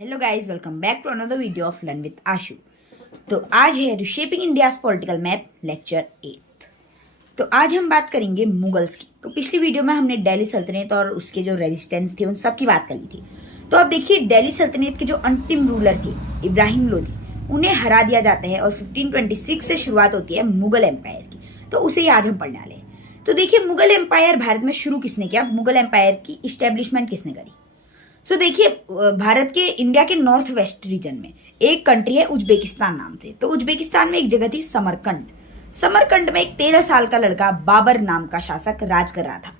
Hello guys, welcome back to another video of learn with Ashu. तो आज है reshaping India's political map lecture 8। तो आज हम बात करेंगे मुगल्स की। तो पिछली वीडियो में हमने दिल्ली सल्तनत और उसके जो रेजिस्टेंस थे उन सब की बात कर ली थी। तो अब देखिए, दिल्ली सल्तनत के जो अंतिम रूलर थे इब्राहिम लोदी, उन्हें हरा दिया जाता है और 1526 से शुरुआत होती है मुगल एम्पायर की। तो उसे ही आज हम पढ़ने वाले हैं। तो देखिए, मुगल एम्पायर भारत में शुरू किसने किया, मुगल एम्पायर की इस्टेब्लिशमेंट किसने करी। सो देखिए, भारत के इंडिया के नॉर्थ वेस्ट रीजन में एक कंट्री है उज्बेकिस्तान नाम से। तो उज्बेकिस्तान में एक जगह थी समरकंद। समरकंद में एक 13 साल का लड़का बाबर नाम का शासक राज कर रहा था।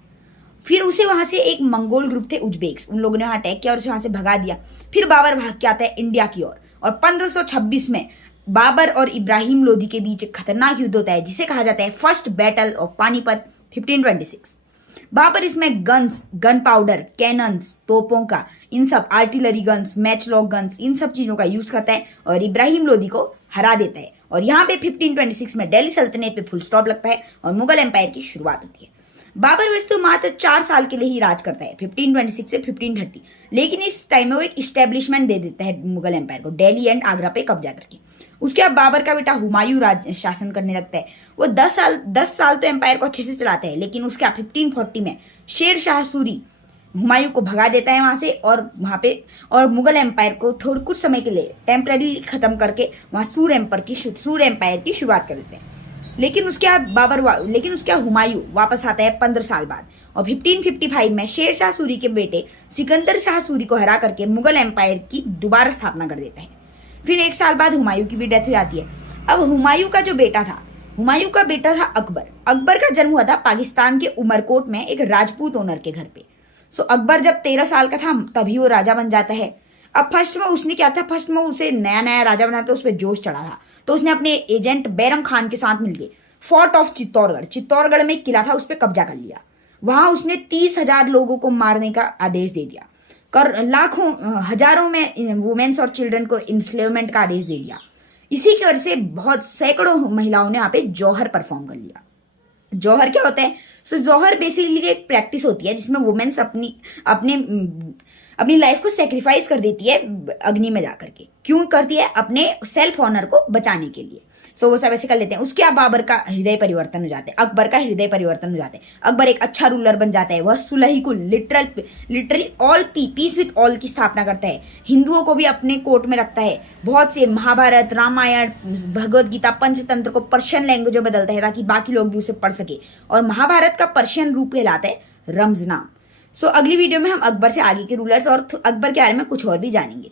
फिर उसे वहां से एक मंगोल ग्रुप थे उज्बेक्स, उन लोगों ने वहां अटैक किया और उसे वहां से भगा दिया। फिर बाबर भाग के आता है इंडिया की ओर और 1526 में बाबर और इब्राहिम लोदी के बीच एक खतरनाक युद्ध होता है जिसे कहा जाता है first battle of Panipat 1526। Babur इसमें गन्स, गन पाउडर, कैनन्स, तोपों का, इन सब आर्टिलरी गन्स, मैचलॉक गन्स, इन सब चीजों का यूज करता है और इब्राहिम लोदी को हरा देता है। और यहाँ पे 1526 में दिल्ली सल्तनत पे फुल स्टॉप लगता है और मुगल एम्पायर की शुरुआत होती है। बाबर वैसे तो मात्र 4 साल के लिए ही राज करता है, 1526 से 1530, लेकिन इस टाइम में वो एक इस्टेब्लिशमेंट दे देता है मुगल एम्पायर को, दिल्ली एंड आगरा पे कब्जा करके। उसके बाद बाबर का बेटा हुमायूं राज शासन करने लगता है। वो 10 साल तो एम्पायर को अच्छे से चलाते हैं, लेकिन उसके बाद 1540 में शेर शाह सूरी हुमायूं को भगा देता है वहां से और वहां पे और मुगल एम्पायर को थोड़े कुछ समय के लिए टेम्पररी खत्म करके वहां सूर एम्पायर की शुरुआत कर देते हैं। लेकिन उसके बाद हुमायूं वापस आता है 15 साल बाद और 1555 में शेर शाह सूरी के बेटे सिकंदर शाह सूरी को हरा करके मुगल एम्पायर की दोबारा स्थापना कर देता है। फिर 1 साल बाद हुमायूं की भी डेथ हो जाती है। अब हुमायूं का बेटा था अकबर का जन्म हुआ था पाकिस्तान के उमरकोट में एक राजपूत ओनर के घर पे। सो अकबर जब 13 साल का था तभी वो राजा बन जाता है। अब फर्स्ट में उसे नया नया राजा बना था, उस पर जोश चढ़ा था। तो उसने अपने एजेंट बैरम खान के साथ मिलकर फोर्ट ऑफ चित्तौड़गढ़ में एक किला था, उस पर कब्जा कर लिया। वहां उसने 30,000 लोगों को मारने का आदेश दे दिया, हजारों में वुमेन्स और चिल्ड्रन को इंस्लेवमेंट का आदेश दे दिया। इसी की वजह से बहुत सैकड़ों महिलाओं ने यहाँ पे जौहर परफॉर्म कर लिया। जौहर क्या होता है? सो जौहर बेसिकली एक प्रैक्टिस होती है जिसमें वुमेन्स अपनी लाइफ को सेक्रीफाइस कर देती है अग्नि में जाकर के। क्यों करती है? अपने सेल्फ ऑनर को बचाने के लिए। सो वो सब ऐसे कर लेते हैं। उसके बाद बाबर का हृदय परिवर्तन हो जाता है, अकबर का हृदय परिवर्तन हो जाता है। अकबर एक अच्छा रूलर बन जाता है। वह सुलही कुल literally all peace with all की स्थापना करता है। हिंदुओं को भी अपने कोर्ट में रखता है। बहुत से महाभारत, रामायण, भगवत गीता, पंचतंत्र को पर्शियन लैंग्वेज में बदलता है ताकि बाकी लोग भी उसे पढ़ सके। और महाभारत का पर्शियन रूप कहलाता है रमजनाम। सो अगली वीडियो में हम अकबर से आगे के रूलर्स और अकबर के बारे में कुछ और भी जानेंगे।